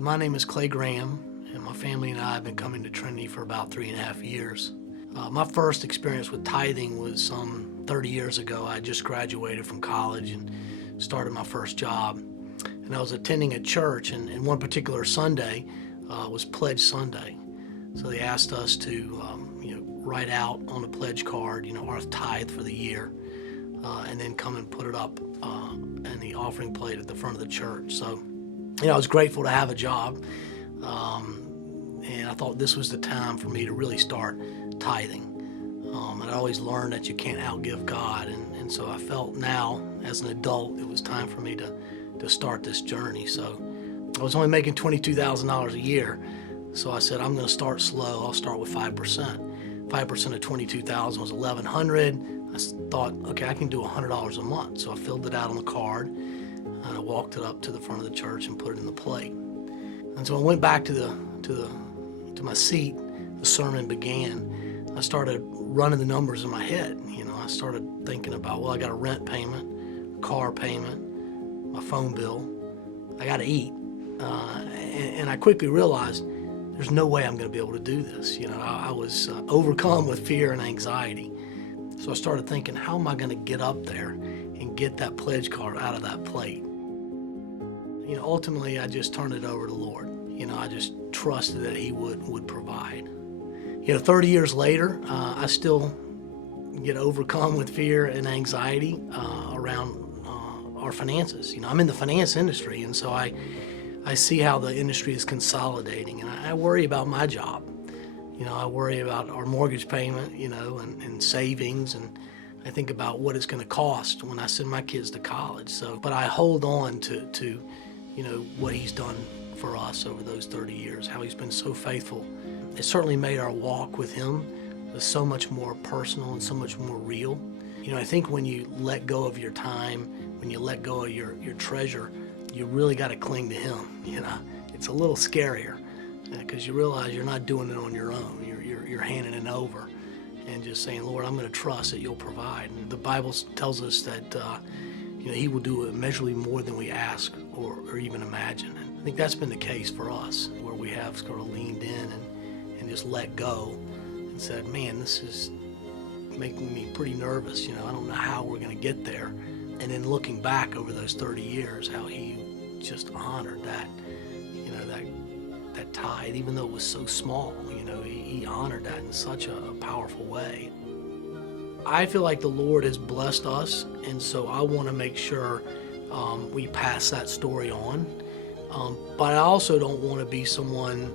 My name is Clay Graham, and my family and I have been coming to Trinity for about 3.5 years. My first experience with tithing was some 30 years ago. I just graduated from college and started my first job. And I was attending a church, and one particular Sunday was Pledge Sunday. So they asked us to write out on a pledge card, our tithe for the year, and then come and put it up in the offering plate at the front of the church. So, I was grateful to have a job, and I thought this was the time for me to really start tithing. And I always learned that you can't outgive God, and so I felt now, as an adult, it was time for me to start this journey. So I was only making $22,000 a year, so I said, I'm going to start slow. I'll start with 5%. 5% of $22,000 was $1,100. I thought, okay, I can do $100 a month. So I filled it out on the card, and I walked it up to the front of the church and put it in the plate. And so I went back to my seat. The sermon began. I started running the numbers in my head. I started thinking about, I got a rent payment, a car payment, my phone bill. I got to eat. And I quickly realized there's no way I'm going to be able to do this. I was overcome with fear and anxiety. So I started thinking, how am I going to get up there and get that pledge card out of that plate? Ultimately, I just turned it over to the Lord. I just trusted that He would provide. 30 years later, I still get overcome with fear and anxiety around our finances. I'm in the finance industry, and so I see how the industry is consolidating, and I worry about my job. I worry about our mortgage payment, and savings, and I think about what it's going to cost when I send my kids to college. But I hold on to what He's done for us over those 30 years, how He's been so faithful. It certainly made our walk with Him so much more personal and so much more real. I think when you let go of your time, when you let go of your treasure, you really got to cling to Him. It's a little scarier because you realize you're not doing it on your own. You're handing it over and just saying, Lord, I'm going to trust that You'll provide. And the Bible tells us that He will do immeasurably more than we ask or even imagine. And I think that's been the case for us, where we have sort of leaned in and just let go and said, man, this is making me pretty nervous. I don't know how we're going to get there. And then looking back over those 30 years, how He just honored that tithe, even though it was so small. He honored that in such a powerful way. I feel like the Lord has blessed us, and so I want to make sure we pass that story on. But I also don't want to be someone,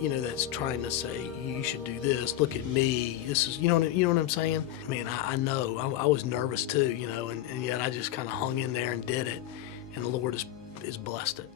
that's trying to say, you should do this, look at me, this is, you know what I'm saying? Man, I know, I was nervous too, and yet I just kind of hung in there and did it, and the Lord has blessed it.